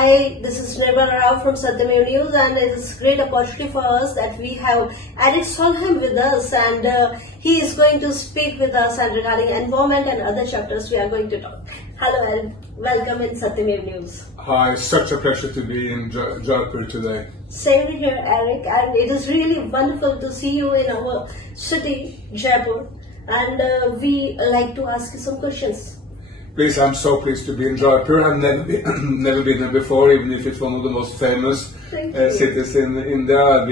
Hi, this is Nirmla Rao from Satyamev News, and it's a great opportunity for us that we have Erik Solheim with us, and he is going to speak with us and regarding environment and other chapters we are going to talk. Hello Erik, welcome in Satyamev News. Hi, such a pleasure to be in Jaipur today. Same here, Erik, and it is really wonderful to see you in our city, Jaipur, and we like to ask you some questions. Please, I'm so pleased to be in Jaipur. I've never been there before, even if it's one of the most famous cities in India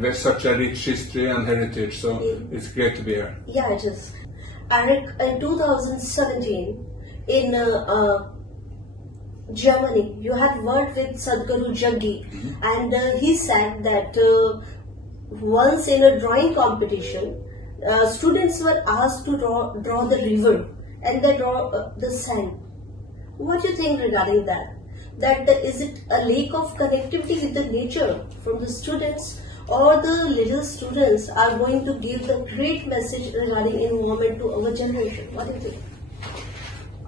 with such a rich history and heritage. So it's great to be here. Yeah, it is. Erik, in 2017, in Germany, you had worked with Sadhguru Jaggi, and he said that once in a drawing competition, students were asked to draw the river. And they draw the sand. What do you think regarding that? Is it a lack of connectivity with the nature from the students, or the little students are going to give the great message regarding environment to our generation? What do you think?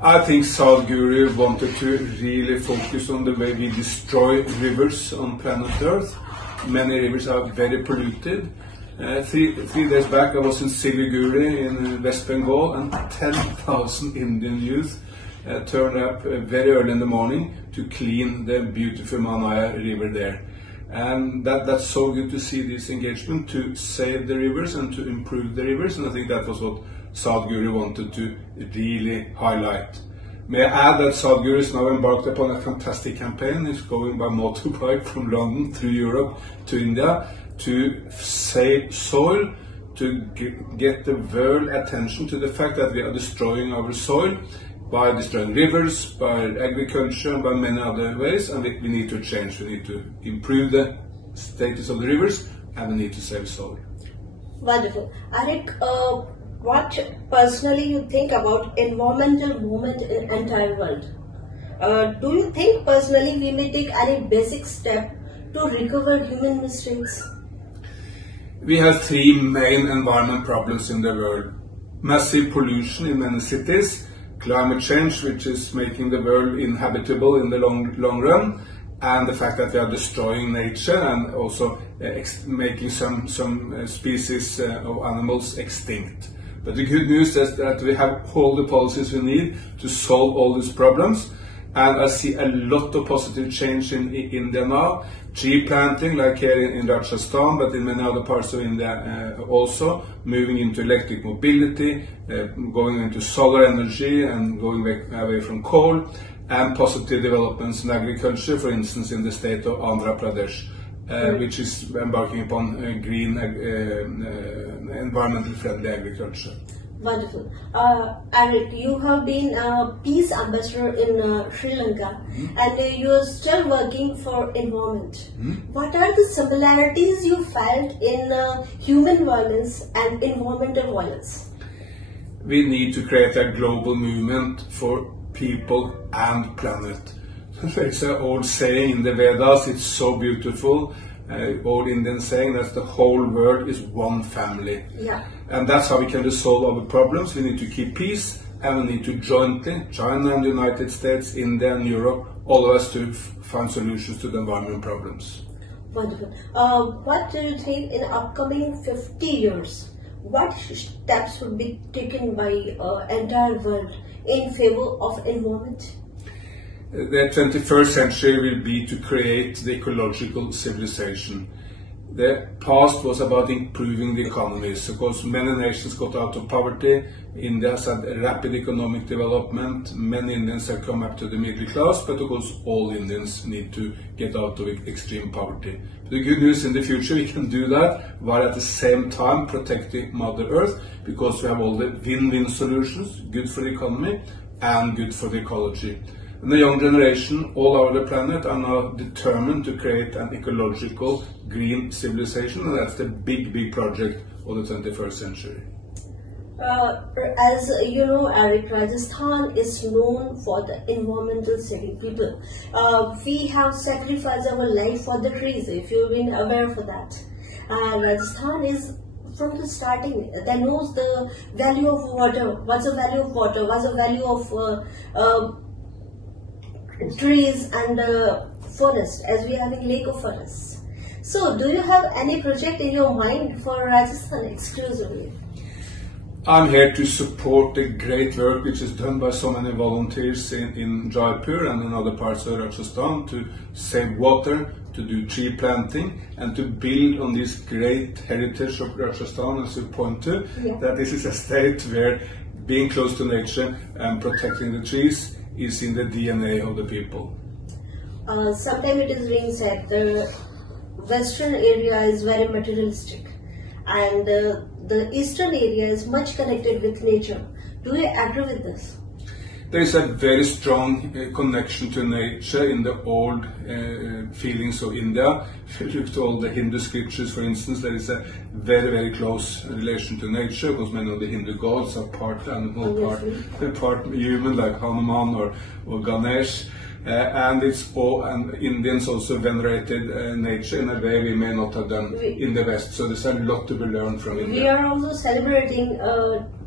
I think Sadhguru wanted to really focus on the way we destroy rivers on planet Earth. Many rivers are very polluted. Three days back I was in Siliguri in West Bengal, and 10,000 Indian youth turned up very early in the morning to clean the beautiful Manaya river there. And that's so good to see this engagement to save the rivers and to improve the rivers, and I think that was what Sadhguru wanted to really highlight. May I add that Sadhguru is now embarked upon a fantastic campaign. He's going by motorbike from London through Europe to India to save soil, to get the world attention to the fact that we are destroying our soil by destroying rivers, by agriculture, by many other ways, and we need to change. We need to improve the status of the rivers, and we need to save soil. Wonderful. Erik, what personally you think about environmental movement in entire world? Do you think personally we may take any basic step to recover human mistakes? We have three main environment problems in the world. Massive pollution in many cities, climate change, which is making the world inhabitable in the long run, and the fact that we are destroying nature and also making some species of animals extinct. But the good news is that we have all the policies we need to solve all these problems. And I see a lot of positive change in India now. Tree planting, like here in Rajasthan, but in many other parts of India also, moving into electric mobility, going into solar energy and going away from coal, and positive developments in agriculture, for instance in the state of Andhra Pradesh, which is embarking upon green, environmentally friendly agriculture. Wonderful. Erik, you have been a peace ambassador in Sri Lanka, and you are still working for environment. What are the similarities you felt in human violence and environmental violence? We need to create a global movement for people and planet. There's an old saying in the Vedas, it's so beautiful, old Indian saying that the whole world is one family. Yeah. And that's how we can resolve our problems. We need to keep peace, and we need to jointly, China and the United States, India and Europe, all of us to find solutions to the environment problems. Wonderful. What do you think in upcoming 50 years, what steps would be taken by entire world in favor of environment? The 21st century will be to create the ecological civilization. The past was about improving the economies, because many nations got out of poverty. India has had a rapid economic development. Many Indians have come up to the middle class, but of course all Indians need to get out of extreme poverty. The good news, in the future we can do that while at the same time protecting Mother Earth, because we have all the win-win solutions, good for the economy and good for the ecology. And the young generation all over the planet are now determined to create an ecological green civilization, and that's the big project of the 21st century. As you know, Erik, Rajasthan is known for the environmental saving people. We have sacrificed our life for the trees, if you've been aware for that. Rajasthan is from the starting, that knows the value of water. What's the value of water? What's the value of trees and forest, as we are having lake of forests. So, do you have any project in your mind for Rajasthan exclusively? I'm here to support the great work which is done by so many volunteers in Jaipur and in other parts of Rajasthan to save water, to do tree planting, and to build on this great heritage of Rajasthan, as you point to, that this is a state where being close to nature and protecting the trees is in the DNA of the people. Sometimes it is being said the western area is very materialistic, and the eastern area is much connected with nature. Do you agree with this? There is a very strong connection to nature in the old feelings of India. If you look to all the Hindu scriptures, for instance, there is a very, very close relation to nature, because many of the Hindu gods are part animal, part human, like Hanuman or Ganesh. And Indians also venerated nature in a way we may not have done in the West. So there's a lot to be learned from India. We are also celebrating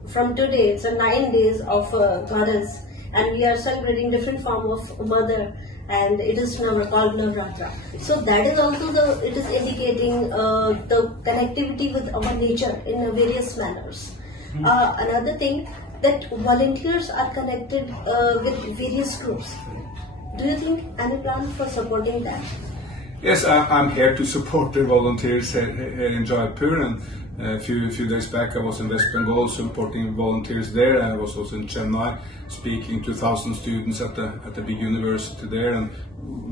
from today. It's 9 days of goddess, and we are celebrating different form of mother, and it is now called Navratra. So that is also it is indicating the connectivity with our nature in various manners. Another thing, that volunteers are connected with various groups. Do you think any plan for supporting that? Yes, I'm here to support the volunteers here in Jaipur, and a few days back I was in West Bengal supporting volunteers there. I was also in Chennai speaking to 1,000 students at the big university there, and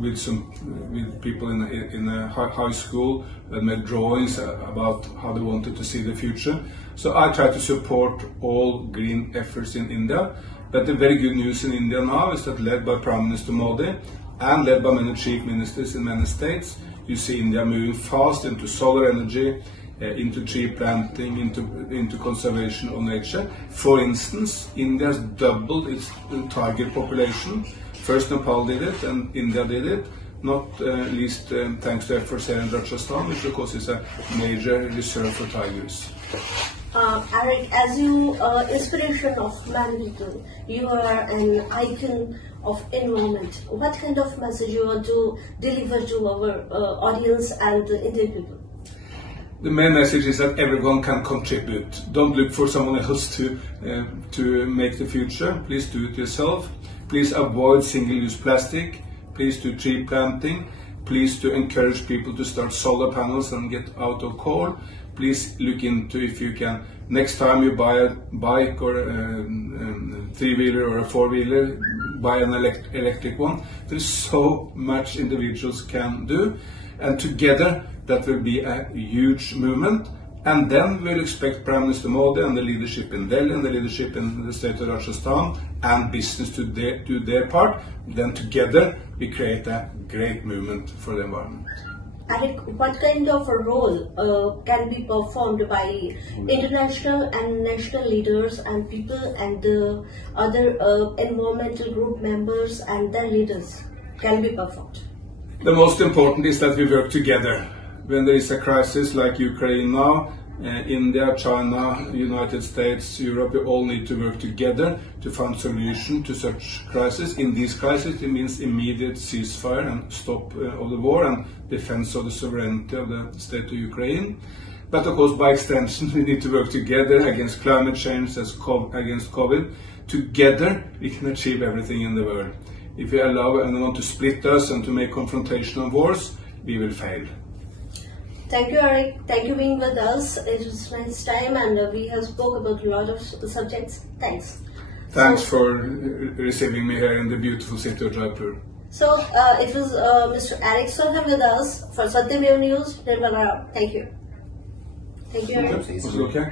with people in a high school that made drawings about how they wanted to see the future. So I try to support all green efforts in India. But the very good news in India now is that, led by Prime Minister Modi and led by many chief ministers in many states, you see India moving fast into solar energy, into tree planting, into conservation of nature. For instance, India has doubled its tiger population. First Nepal did it and India did it, not least thanks to efforts here in Rajasthan, which of course is a major reserve for tigers. Erik, as you inspiration of many people, you are an icon of environment. What kind of message you want to deliver to our audience and the Indian people? The main message is that everyone can contribute. Don't look for someone else to make the future. Please do it yourself. Please avoid single-use plastic. Please do tree planting. Please to encourage people to start solar panels and get out of coal. Please look into, if you can, next time you buy a bike or a three-wheeler or a four-wheeler, buy an electric one. There's so much individuals can do, and together that will be a huge movement. And then we'll expect Prime Minister Modi and the leadership in Delhi and the leadership in the state of Rajasthan and business to do their part. Then together we create a great movement for the environment. Erik, what kind of a role can be performed by international and national leaders and people and other environmental group members and their leaders can be performed? The most important is that we work together. When there is a crisis like Ukraine now, India, China, United States, Europe, we all need to work together to find solution to such crisis. In these crises, it means immediate ceasefire and stop of the war and defense of the sovereignty of the state of Ukraine. But of course, by extension, we need to work together against climate change, against COVID. Together, we can achieve everything in the world. If we allow anyone to split us and to make confrontational wars, we will fail. Thank you, Erik. Thank you for being with us. It was a nice time, and we have spoke about a lot of subjects. Thanks. Thanks for receiving me here in the beautiful city of Jaipur. So, it was Mr. Erik Solheim with us for Satyamev News, Nirmla Rao. Thank you. Thank you, Erik. Was it okay?